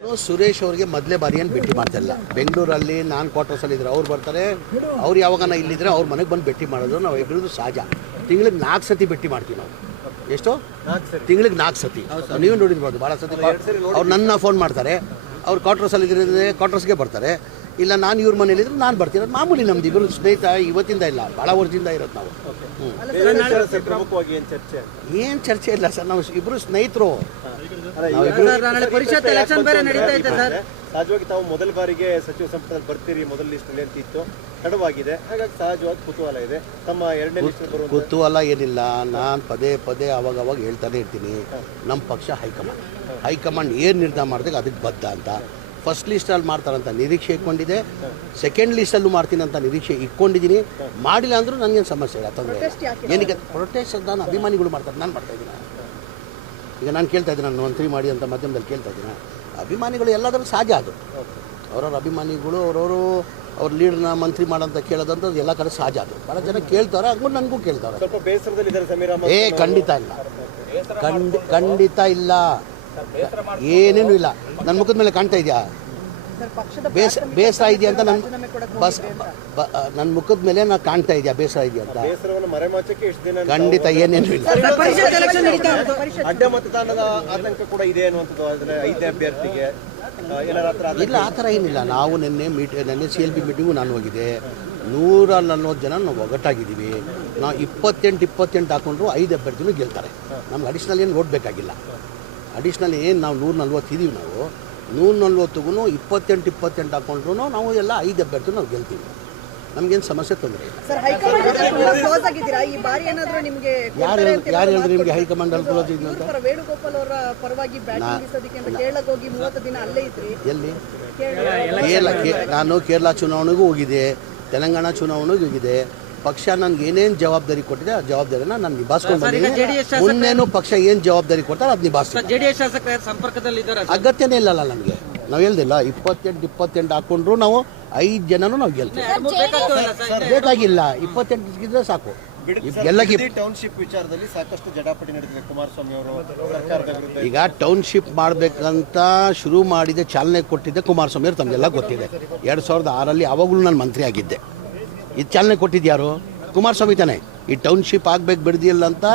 ನಾನು ಸುರೇಶ್ ಅವರಿಗೆ ಮೊದಲೇ ಬಾರಿ ಏನು ಭೇಟಿ ಮಾಡ್ತಿಲ್ಲ. ಬೆಂಗಳೂರಲ್ಲಿ ನಾನು ಕ್ವಾರ್ಟರ್ಸಲ್ಲಿ ಇದ್ರೆ ಅವ್ರು ಬರ್ತಾರೆ, ಅವ್ರು ಯಾವಾಗನ ಇಲ್ಲಿದ್ರೆ ಅವ್ರ ಮನೆಗೆ ಬಂದು ಭೇಟಿ ಮಾಡೋದು ನಾವು ಇಬ್ಬರದು ಸಹಜ. ತಿಂಗಳಿಗೆ 4 ಸತಿ ಭೇಟಿ ಮಾಡ್ತೀವಿ ನಾವು. ಎಷ್ಟು? ತಿಂಗಳಿಗೆ 4 ಸತಿ. ನೀವು ನೋಡಿರ್ಬೋದು ಭಾಳ ಸತಿ. ಅವ್ರು ನನ್ನ ಫೋನ್ ಮಾಡ್ತಾರೆ, ಅವ್ರು ಕ್ವಾರ್ಟರ್ಸಲ್ಲಿ ಇದ್ರೆ ಕ್ವಾರ್ಟರ್ಸ್ಗೆ ಬರ್ತಾರೆ, ಇಲ್ಲ ನಾನು ಇವ್ರ ಮನೇಲಿದ್ರೆ ನಾನು ಬರ್ತೀನಿ. ಅದು ಮಾಮೂಲಿ. ನಮ್ದು ಇಬ್ಬರು ಸ್ನೇಹಿತ ಇವತ್ತಿಂದ ಇಲ್ಲ, ಭಾಳ ವರ್ಷದಿಂದ ಇರೋದು ನಾವು. ಏನು ಚರ್ಚೆ ಇಲ್ಲ ಸರ್, ನಾವು ಇಬ್ಬರು ಸ್ನೇಹಿತರು. ಸಹಜವಾಗಿ ತಾವು ಮೊದಲ ಬಾರಿಗೆ ಸಚಿವ ಸಂಪುಟದಲ್ಲಿ ಬರ್ತೀರಿ, ಮೊದಲ ಲಿಸ್ಟಲ್ಲಿ ಅಂತ ಇತ್ತು, ತಡವಾಗಿದೆ. ಹಾಗಾಗಿ ಸಹಜವಾಗಿ ಕುತೂಹಲ ಇದೆ. ತಮ್ಮ ಎರಡನೇ ಲಿಸ್ಟ್ ಬರುವ ಕುತೂಹಲ ಏನಿಲ್ಲ. ನಾನು ಪದೇ ಪದೇ ಅವಾಗ ಹೇಳ್ತಾನೆ ಇರ್ತೀನಿ, ನಮ್ಮ ಪಕ್ಷ ಹೈಕಮಾಂಡ್ ಏನು ನಿರ್ಧಾರ ಮಾಡಿದಾಗ ಅದಕ್ಕೆ ಬದ್ಧ ಅಂತ. ಫಸ್ಟ್ ಲಿಸ್ಟಲ್ಲಿ ಮಾಡ್ತಾರಂತ ನಿರೀಕ್ಷೆ ಇಟ್ಕೊಂಡಿದೆ, ಸೆಕೆಂಡ್ ಲಿಸ್ಟಲ್ಲೂ ಮಾಡ್ತೀನಿ ಅಂತ ನಿರೀಕ್ಷೆ ಇಟ್ಕೊಂಡಿದ್ದೀನಿ. ಮಾಡಿಲ್ಲ ಅಂದರೂ ನನಗೇನು ಸಮಸ್ಯೆ ಇಲ್ಲ, ತೊಂದರೆ ಇಲ್ಲ. ಏನಕ್ಕೆ ಪ್ರೊಟೆಸ್ಟ್ ನಾನು ಅಭಿಮಾನಿಗಳು ಮಾಡ್ತಾರೆ, ನಾನು ಮಾಡ್ತಾಯಿದ್ದೀನಿ. ಈಗ ನಾನು ಕೇಳ್ತಾ ಇದ್ದೀನಿ, ನಾನು ಮಂತ್ರಿ ಮಾಡಿ ಅಂತ ಮಾಧ್ಯಮದಲ್ಲಿ ಕೇಳ್ತಾ ಇದ್ದೀನಿ. ಅಭಿಮಾನಿಗಳು ಎಲ್ಲಾದರೂ ಸಹಜ. ಅದು ಅವರವ್ರ ಅಭಿಮಾನಿಗಳು ಅವ್ರ ಲೀಡರ್ನ ಮಂತ್ರಿ ಮಾಡೋಂತ ಕೇಳೋದಂತ ಎಲ್ಲ ಕಡೆ ಸಹಜ. ಅದು ಭಾಳ ಜನ ಕೇಳ್ತಾರೆ, ಹಂಗೂ ನನಗೂ ಕೇಳ್ತಾರೆ. ಸ್ವಲ್ಪ ಬೇಸರದಲ್ಲಿದ್ದಾರೆ ಸಮೀರ್ ಅಹಮದ್. ಖಂಡಿತ ಇಲ್ಲ, ಖಂಡಿತ ಇಲ್ಲ, ಏನೇನು ಇಲ್ಲ. ನನ್ನ ಮುಖದ ಮೇಲೆ ಕಾಣ್ತಾ ಇದೆಯಾ ಬೇಸರ ಇದೆಯಾ ಅಂತ? ನನ್ನ ಮುಖದ ಮೇಲೆ ನಾನು ಕಾಣ್ತಾ ಇದೆಯಾ ಬೇಸರ ಇದೆಯಾ ಅಂತ? ಖಂಡಿತ ಏನೇನು ಇಲ್ಲ. ಅಡ್ಡ ಮತದಾನದ ಆತಂಕ ಕೂಡ ಇದೆ ಅನ್ನುವಂಥದ್ದು 5ನೇ ಅಭ್ಯರ್ಥಿಗೆ ಇಲ್ಲ, ಆ ಥರ ಏನಿಲ್ಲ. ನಾವು ನೆನ್ನೆ CLB ಮೀಟಿಂಗು ನಾನು ಹೋಗಿದೆ. 140 ಜನ ನಾವು ಒಗ್ಗಟ್ಟಾಗಿದ್ದೀವಿ. ನಾವು 28 ಹಾಕೊಂಡ್ರು 5 ಅಭ್ಯರ್ಥಿನೂ ಗೆಲ್ತಾರೆ. ನಮ್ಗೆ ಅಡಿಷ್ನಲ್ ಏನು ಓಡಬೇಕಾಗಿಲ್ಲ. ಅಡಿಷ್ನಲ್ ಏನು ನಾವು 140 ಇದ್ದೀವಿ. ನಾವು 140ಗೂ 28 ಹಾಕೊಂಡ್ರು ನಾವು ಎಲ್ಲ 5 ಅಭ್ಯರ್ಥಿ ನಾವು ಗೆಲ್ತೀವಿ. ನಮಗೇನು ಸಮಸ್ಯೆ ತೊಂದರೆ ಇಲ್ಲ. ಯಾರು ಹೇಳಿದ್ರು ನಿಮಗೆ ಹೈಕಮಾಂಡ್ ಅಲ್ಲಿ ಕ್ಲೋಸ್ ಇದೆ ಅಂತ? ಎಲ್ಲಿ? ನಾನು ಕೇರಳ ಚುನಾವಣೆಗೂ ಹೋಗಿದೆ, ತೆಲಂಗಾಣ ಚುನಾವಣೆಗೂ ಹೋಗಿದೆ. ಪಕ್ಷ ನನ್ಗೆ ಏನೇನು ಜವಾಬ್ದಾರಿ ಕೊಟ್ಟಿದೆ ಆ ಜವಾಬ್ದಾರಿನ ನಾನು ನಿಭಾಯಿಸ್ಕೊಂಡು ಬಂದಿದ್ದೀನಿ. ಮುಂದೇನು ಪಕ್ಷ ಏನು ಜವಾಬ್ದಾರಿ ಕೊಡ್ತಾರೆ ಅದು ನಿಭಾಯಿಸ್ತೀನಿ. ಅಗತ್ಯನೇ ಇಲ್ಲಲ್ಲ ನಮಗೆ. ನಾವು ಹೇಳ್ದಿಲ್ಲ 28 ಹಾಕೊಂಡ್ರು ನಾವು 5 ಜನನೂ ನಾವು ಗೆಲ್ತೀವಿ. ಬೇಕಾಗಿಲ್ಲ, 28 ಇದ್ರೆ ಸಾಕು. ಟೌನ್ಶಿಪ್ ವಿಚಾರದಲ್ಲಿ ಸಾಕಷ್ಟು ಜಟಾಪಟಿ ನಡೆದಿದೆ. ಕುಮಾರಸ್ವಾಮಿ ಅವರು ಸರ್ಕಾರದ ವಿರುದ್ಧ ಈಗ ಟೌನ್ಶಿಪ್ ಮಾಡಬೇಕಂತ ಶುರು ಮಾಡಿದೆ, ಚಾಲನೆ ಕೊಟ್ಟಿದ್ದೆ ಕುಮಾರಸ್ವಾಮಿ ಅವರು. ತಮಗೆಲ್ಲ ಗೊತ್ತಿದೆ. 2006ರಲ್ಲಿ ಅವಾಗಲೂ ನಾನು ಮಂತ್ರಿ ಆಗಿದ್ದೆ. ಇದು ಚಾಲನೆ ಕೊಟ್ಟಿದ್ಯಾರು? ಕುಮಾರಸ್ವಾಮಿ ತಾನೆ. ಈ ಟೌನ್ಶಿಪ್ ಆಗಬೇಕು ಬಿಡದಿಲ್ಲ ಅಂತ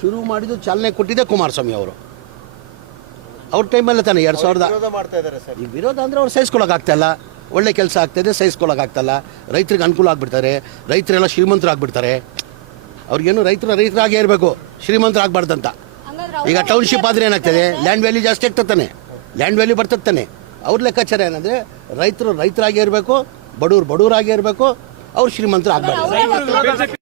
ಶುರು ಮಾಡಿದ್ದು ಚಾಲನೆ ಕೊಟ್ಟಿದ್ದೆ ಕುಮಾರಸ್ವಾಮಿ ಅವರು. ಅವ್ರ ಟೈಮಲ್ಲೇ ತಾನೆ 2000 ಮಾಡ್ತಾ ಇದ್ದಾರೆ ಸರ್. ಈ ವಿರೋಧ ಅಂದರೆ ಅವ್ರು ಸಹಿಸ್ಕೊಳ್ಳೋಕ್ಕಾಗ್ತಾಯಿಲ್ಲ. ಒಳ್ಳೆ ಕೆಲಸ ಆಗ್ತಾಯಿದೆ, ಸಹಿಸ್ಕೊಳ್ಳೋಕ್ಕಾಗ್ತಾಯಿಲ್ಲ. ರೈತರಿಗೆ ಅನುಕೂಲ ಆಗಿಬಿಡ್ತಾರೆ, ರೈತರೆಲ್ಲ ಶ್ರೀಮಂತರಾಗ್ಬಿಡ್ತಾರೆ. ಅವ್ರಿಗೇನು ರೈತರಾಗೇ ಇರಬೇಕು, ಶ್ರೀಮಂತರಾಗಬಾರ್ದಂತ. ಈಗ ಟೌನ್ಶಿಪ್ ಆದರೆ ಏನಾಗ್ತದೆ? ಲ್ಯಾಂಡ್ ವ್ಯಾಲ್ಯೂ ಜಾಸ್ತಿ ಆಗ್ತದೆ, ಲ್ಯಾಂಡ್ ವ್ಯಾಲ್ಯೂ ಬರ್ತದೆ. ಅವ್ರ ಲೆಕ್ಕಾಚಾರ ಏನಂದರೆ ರೈತರಾಗೇ ಇರಬೇಕು, ಬಡವರಾಗೇ ಇರಬೇಕು, ಅವ್ರು ಶ್ರೀಮಂತರು ಆಗಬಾರ್ದು.